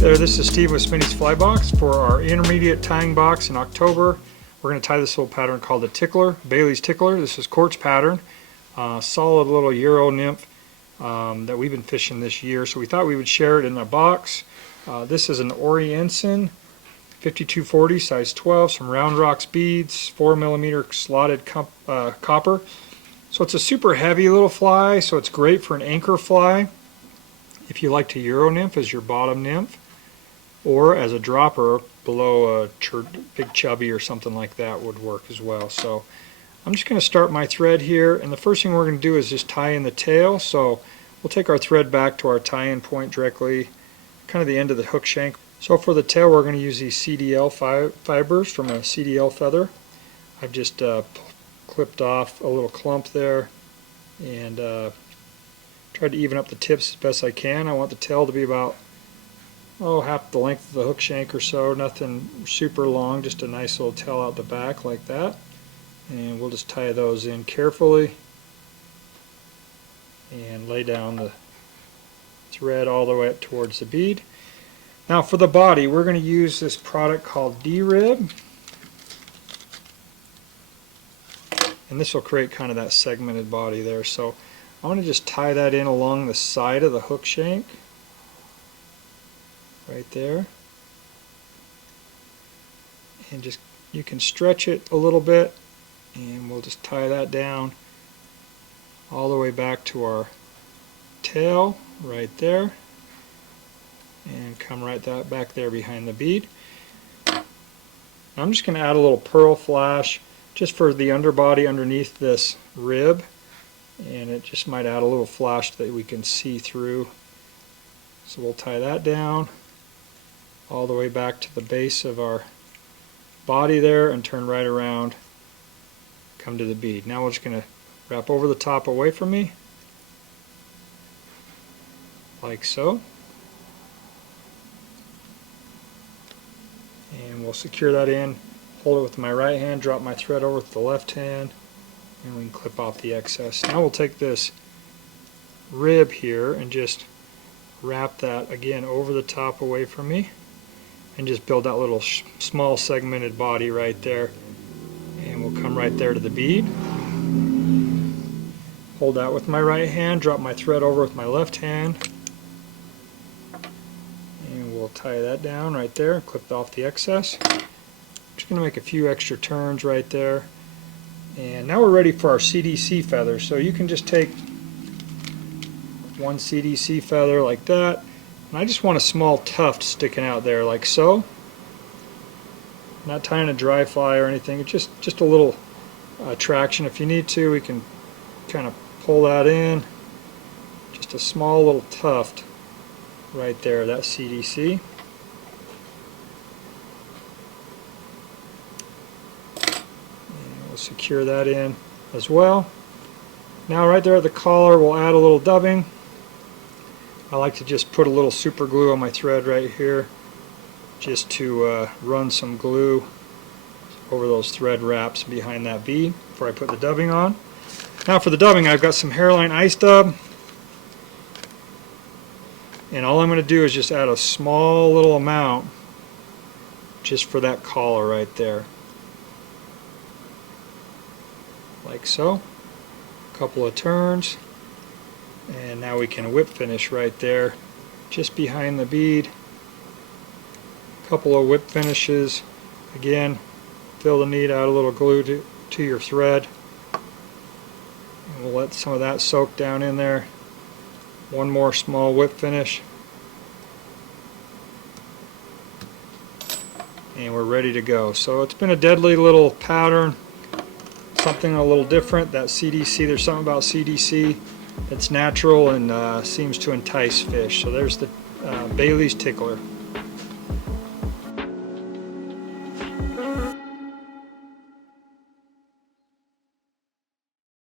there, this is Steve with Smitty's Fly Box. For our intermediate tying box in October, we're going to tie this little pattern called the Tickler, Bailey's Tickler. This is quartz pattern, solid little Euro nymph that we've been fishing this year, so we thought we would share it in a box. This is an Oriensin 5240 size 12, some Round Rocks beads, 4mm slotted copper. So it's a super heavy little fly, so it's great for an anchor fly if you like to Euro nymph as your bottom nymph, or as a dropper below a big chubby or something like that would work as well. So I'm just going to start my thread here, and the first thing we're going to do is just tie in the tail. So we'll take our thread back to our tie-in point directly, kind of the end of the hook shank. So for the tail, we're going to use these CDL fibers from a CDL feather. I've just clipped off a little clump there and tried to even up the tips as best I can. I want the tail to be about half the length of the hook shank or so, nothing super long, just a nice little tail out the back like that. And we'll just tie those in carefully and lay down the thread all the way up towards the bead. Now for the body, we're going to use this product called D-Rib, and this will create kind of that segmented body there. So I want to just tie that in along the side of the hook shank right there, and just you can stretch it a little bit, and we'll just tie that down all the way back to our tail right there, and come right back there behind the bead. I'm just going to add a little pearl flash just for the underbody underneath this rib, and it just might add a little flash that we can see through. So we'll tie that down all the way back to the base of our body there and turn right around, come to the bead. Now we're just going to wrap over the top away from me, like so. And we'll secure that in, hold it with my right hand, drop my thread over with the left hand, and we can clip off the excess. Now we'll take this rib here and just wrap that again over the top away from me, and just build that little small segmented body right there, and we'll come right there to the bead. Hold that with my right hand, drop my thread over with my left hand, and we'll tie that down right there and clip off the excess. Just going to make a few extra turns right there, and now we're ready for our CDC feather. So you can just take one CDC feather like that, and I just want a small tuft sticking out there like so. Not tying a dry fly or anything, it's just a little traction. If you need to, we can kind of pull that in. Just a small little tuft right there, that CDC. And we'll secure that in as well. Now right there at the collar, we'll add a little dubbing. I like to just put a little super glue on my thread right here, just to run some glue over those thread wraps behind that bead before I put the dubbing on. Now for the dubbing, I've got some hairline ice dub, and all I'm going to do is just add a small little amount just for that collar right there, like so. A couple of turns, and now we can whip finish right there just behind the bead. A couple of whip finishes. Again, fill the need, add a little glue to your thread, and we'll let some of that soak down in there. One more small whip finish, and we're ready to go. So it's been a deadly little pattern, something a little different. That CDC, there's something about CDC that's natural and seems to entice fish. So there's the Bailey's Tickler.